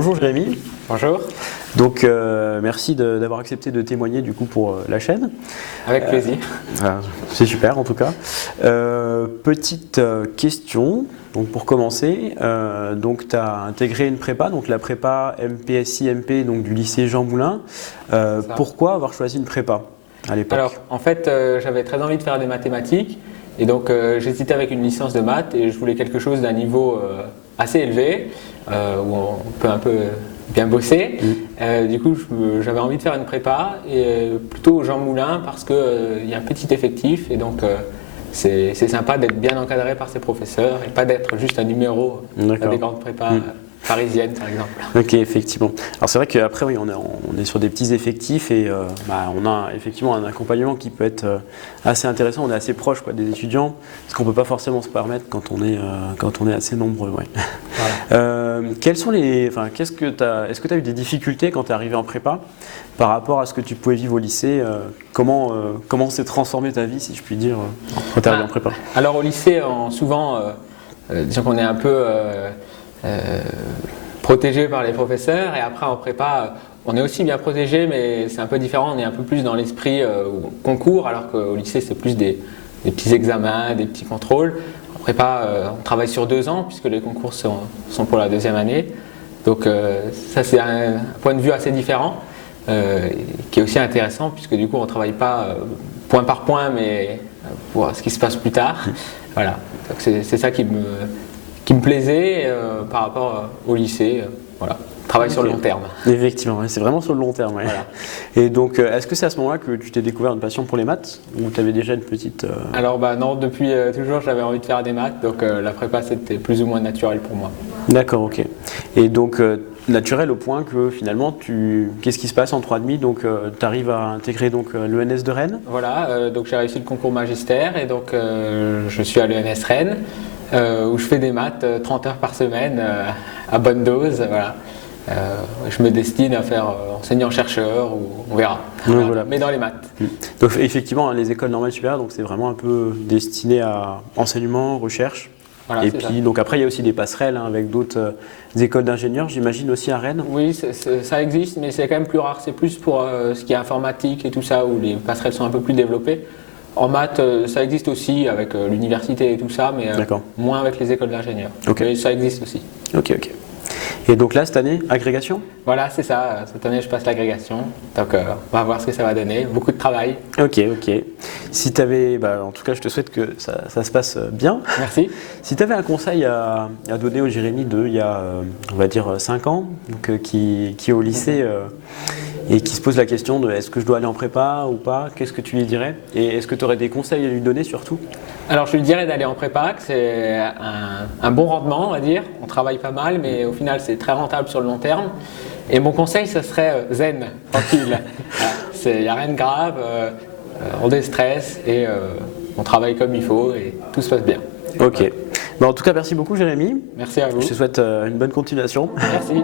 Bonjour Jérémy. Bonjour. Donc merci d'avoir accepté de témoigner du coup pour la chaîne. Avec plaisir. C'est super en tout cas. Petite question, donc pour commencer, donc tu as intégré une prépa, donc la prépa MPSI-MP donc du lycée Jean Moulin. Pourquoi avoir choisi une prépa à l'époque? Alors en fait j'avais très envie de faire des mathématiques et donc j'hésitais avec une licence de maths et je voulais quelque chose d'un niveau assez élevé où on peut un peu bien bosser. Du coup j'avais envie de faire une prépa et plutôt au Jean Moulin parce qu'il y a un petit effectif et donc c'est sympa d'être bien encadré par ses professeurs et pas d'être juste un numéro dans des grandes prépas parisiennes par exemple. Ok, effectivement. Alors c'est vrai qu'après oui, on est sur des petits effectifs et on a effectivement un accompagnement qui peut être assez intéressant. On est assez proche des étudiants, ce qu'on ne peut pas forcément se permettre quand on est assez nombreux. Ouais. Voilà. Est-ce que tu as eu des difficultés quand tu es arrivé en prépa par rapport à ce que tu pouvais vivre au lycée? Comment s'est transformée ta vie, si je puis dire, quand tu es arrivé en prépa? Alors au lycée, souvent, disons qu'on est un peu protégé par les professeurs et après en prépa on est aussi bien protégé mais c'est un peu différent, on est un peu plus dans l'esprit concours alors qu'au lycée c'est plus des petits examens, des petits contrôles. En prépa on travaille sur 2 ans puisque les concours sont pour la 2e année, donc ça c'est un point de vue assez différent qui est aussi intéressant puisque du coup on ne travaille pas point par point mais pour ce qui se passe plus tard. Voilà, donc c'est ça qui me plaisait par rapport au lycée. Voilà, travail sur le long terme. Effectivement, c'est vraiment sur le long terme. Ouais. Voilà. Et donc, est-ce que c'est à ce moment-là que tu t'es découvert une passion pour les maths ou tu avais déjà une petite… Alors non, depuis toujours j'avais envie de faire des maths, donc la prépa c'était plus ou moins naturel pour moi. D'accord, ok. Et donc, naturel au point que finalement, qu'est-ce qui se passe en 3,5? Donc, tu arrives à intégrer l'ENS de Rennes? Voilà, donc j'ai réussi le concours magistère et donc je suis à l'ENS Rennes. Où je fais des maths 30 heures par semaine à bonne dose. Voilà. Je me destine à faire enseignant-chercheur ou on verra. Voilà. Mais dans les maths. Donc effectivement, les écoles normales supérieures, donc c'est vraiment un peu destiné à enseignement, recherche. Voilà, et puis donc après il y a aussi des passerelles avec d'autres écoles d'ingénieurs, j'imagine aussi à Rennes. Oui, ça existe, mais c'est quand même plus rare. C'est plus pour ce qui est informatique et tout ça où les passerelles sont un peu plus développées. En maths, ça existe aussi avec l'université et tout ça, mais moins avec les écoles d'ingénieurs. Okay. Mais ça existe aussi. Ok. Et donc là, cette année, agrégation? Voilà, c'est ça. Cette année, je passe l'agrégation. Donc, on va voir ce que ça va donner. Beaucoup de travail. Ok. Si tu avais, en tout cas, je te souhaite que ça se passe bien. Merci. Si tu avais un conseil à donner au Jérémy il y a, on va dire, 5 ans, donc, qui est au lycée et qui se pose la question de est-ce que je dois aller en prépa ou pas, qu'est-ce que tu lui dirais? Et est-ce que tu aurais des conseils à lui donner surtout? Alors je lui dirais d'aller en prépa, que c'est un bon rendement on va dire, on travaille pas mal mais au final c'est très rentable sur le long terme. Et mon conseil ce serait zen, tranquille, il n'y a rien de grave, on déstresse et on travaille comme il faut et tout se passe bien. Ok, en tout cas merci beaucoup Jérémy. Merci à vous. Je te souhaite une bonne continuation. Merci.